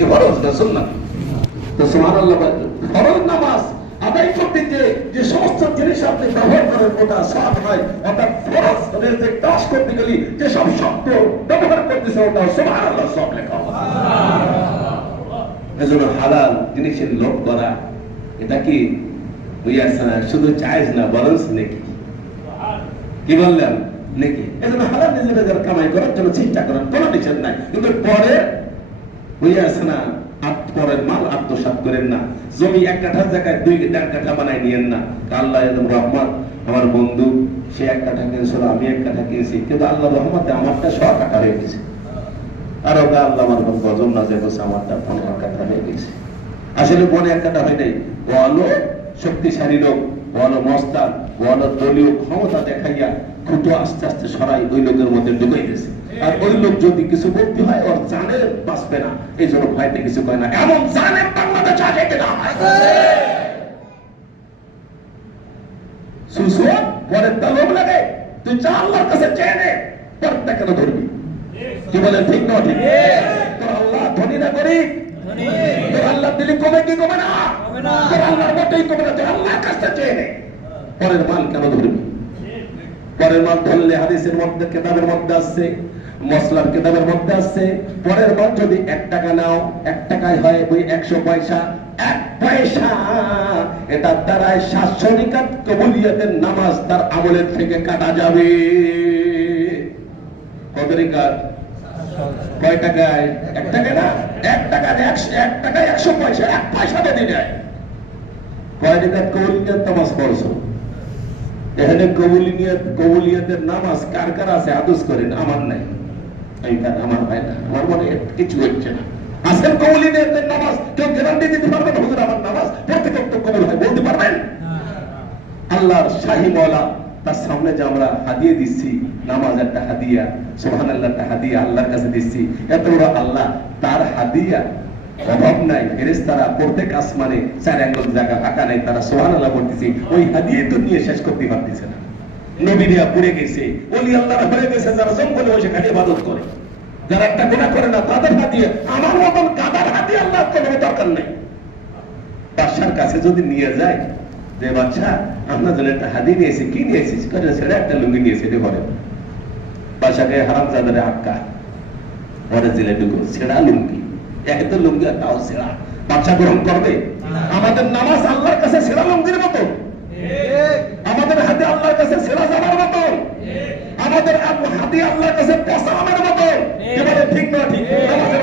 কি ফরজ না সুন্নাত? তো সুবহানাল্লাহ, ফরজ নামাজ আদায় করতে যে সমস্ত জিনিস আপনি ব্যবহার করেন ওটা সওয়াব হয়, অর্থাৎ ফরজ যে কাজ করতে গেলে যে সব শব্দ ব্যবহার করতেছে ওটা সুবহানাল্লাহ সওয়াব লেখা হয়। এজন্য হালাল জিনিসের লোভ করা এটা কি হইয়াছে না, শুধু জায়েজ না বরং নেকি। কি বললেন? নেকি। এজন্য হালাল নিজেরা যারা কামাই করার জন্য চেষ্টা করেন, কোনো নিষেধ নাই, কিন্তু পরে হইয়াছে না পরের মাল আত্মসাৎ করেন না। জমি 1 কাঠার জায়গায় 2-1.5 কাঠা বানায় নিয়েন না। আল্লাহ একদম রহমত, আমার বন্ধু সে 1 কাঠা কিনেছিল, আমি 1 কাঠা কিনেছি, কিন্তু আল্লাহ রহমতে আমারটা 100 কাঠা হয়ে গেছে। আর ওটা আল্লাহ আমার গজব না যে বসে আমারটা 15 কাঠা হয়ে গেছে। আসলে 1 কাঠা হয় নাই। ও হলো শক্তিশালী লোক, ও হলো মস্তান, ও হলো দলীয় ক্ষমতা দেখাইয়া খুঁটো আস্তে আস্তে সরাই ওই লোকের মধ্যে ঢুকাই গেছে। আর ওই লোক যদি কিছু বলতে হয় ওর জানে বাঁচবে না, এই জন্য ভয়তে কিছু কয় না। এমন জানে বাংলাদেশ আছে কিনা? সুসুয়া পরের তা লোক লাগে, তুই যা আল্লাহর কাছে চেয়ে নে, পরেরটা কেন ধরবি? কি বলেন ঠিক না ঠিক? তোর আল্লাহ ধনী না গরিব? তোর আল্লাহ দিলে কমে কি কমে না? তোর আল্লাহর মতোই কমে না, তোর আল্লাহর কাছে চেয়ে নে, পরের মাল কেন ধরবি? পরের মাল ধরলে হাদিসের মধ্যে কিতাবের মধ্যে আসছে, মসলার কিতাবের মধ্যে আসছে, পরের মাল যদি 1 টাকা নাও 1 টাকায় হয় ওই 100 পয়সা, 1 পয়সা এটার দ্বারাই 700 রাকাত কবুলিয়তের নামাজ তার আমলের থেকে কাটা যাবে। কত রাকাত? কয় টাকায়? 1 টাকা না, 1 টাকায় 100 পয়সা, 1 পয়সা যদি নেয় কয় রাকাত কবুলিয়ত নামাজ পড়ছো? এখানে কবুলিয়তের নামাজ কার কার আছে আদর্শ করেন? আমার নাই, আমার ভাই না, আমার মনে কিছু হচ্ছে না। আসেন কবুলিয়তের নামাজ কেউ গ্যারান্টি দিতে পারবেন হুজুর আমার নামাজ প্রত্যেক ওয়াক্ত কবুল হয় বলতে পারবেন? আল্লাহর শাহী মওলা তার সামনে যে আমরা হাদিয়া দিচ্ছি, নামাজ একটা হাদিয়া, সুবহানাল্লাহ একটা হাদিয়া আল্লাহর কাছে দিচ্ছি, এত বড় আল্লাহ, তার হাদিয়া অভাব নাই। ফেরেশতারা প্রত্যেক আসমানে 4 আঙ্গুল জায়গা ফাঁকা নাই, তারা সুবহানাল্লাহ বলতেছে, ওই হাদিয়া তো নিয়ে শেষ করতে পারতেছে না। নবীরা পড়ে গেছে, ওলি আল্লাহরা হয়ে গেছে, যারা জঙ্গলে বসে খালি ইবাদত করে, যারা একটা গুনাহ করে না, তাদের হাদিয়া আমার মতন গাদার হাদিয়া আল্লাহর কোনো দরকার নাই। বাদশার কাছে যদি নিয়ে যায় যে বাদশা আপনার জন্য একটা হাদিয়া নিয়েছি, কি নিয়েছিস? করে ছেড়ে একটা লুঙ্গি নিয়েছে, এটা বলে বাদশাকে হারামজাদারে আক্কা ঘরে জেলে ঢুকো, ছেড়া লুঙ্গি, একে তো লুঙ্গি আর তাও ছেড়া, বাদশা গ্রহণ করবে? আমাদের নামাজ আল্লাহর কাছে ছেড়া লুঙ্গির মতো, আমাদের হাতে আল্লাহর কাছে ছেড়া জামার মতো, আমাদের হাতে আল্লাহর কাছে পচা আমের মতো। এবারে ঠিক না ঠিক? আমাদের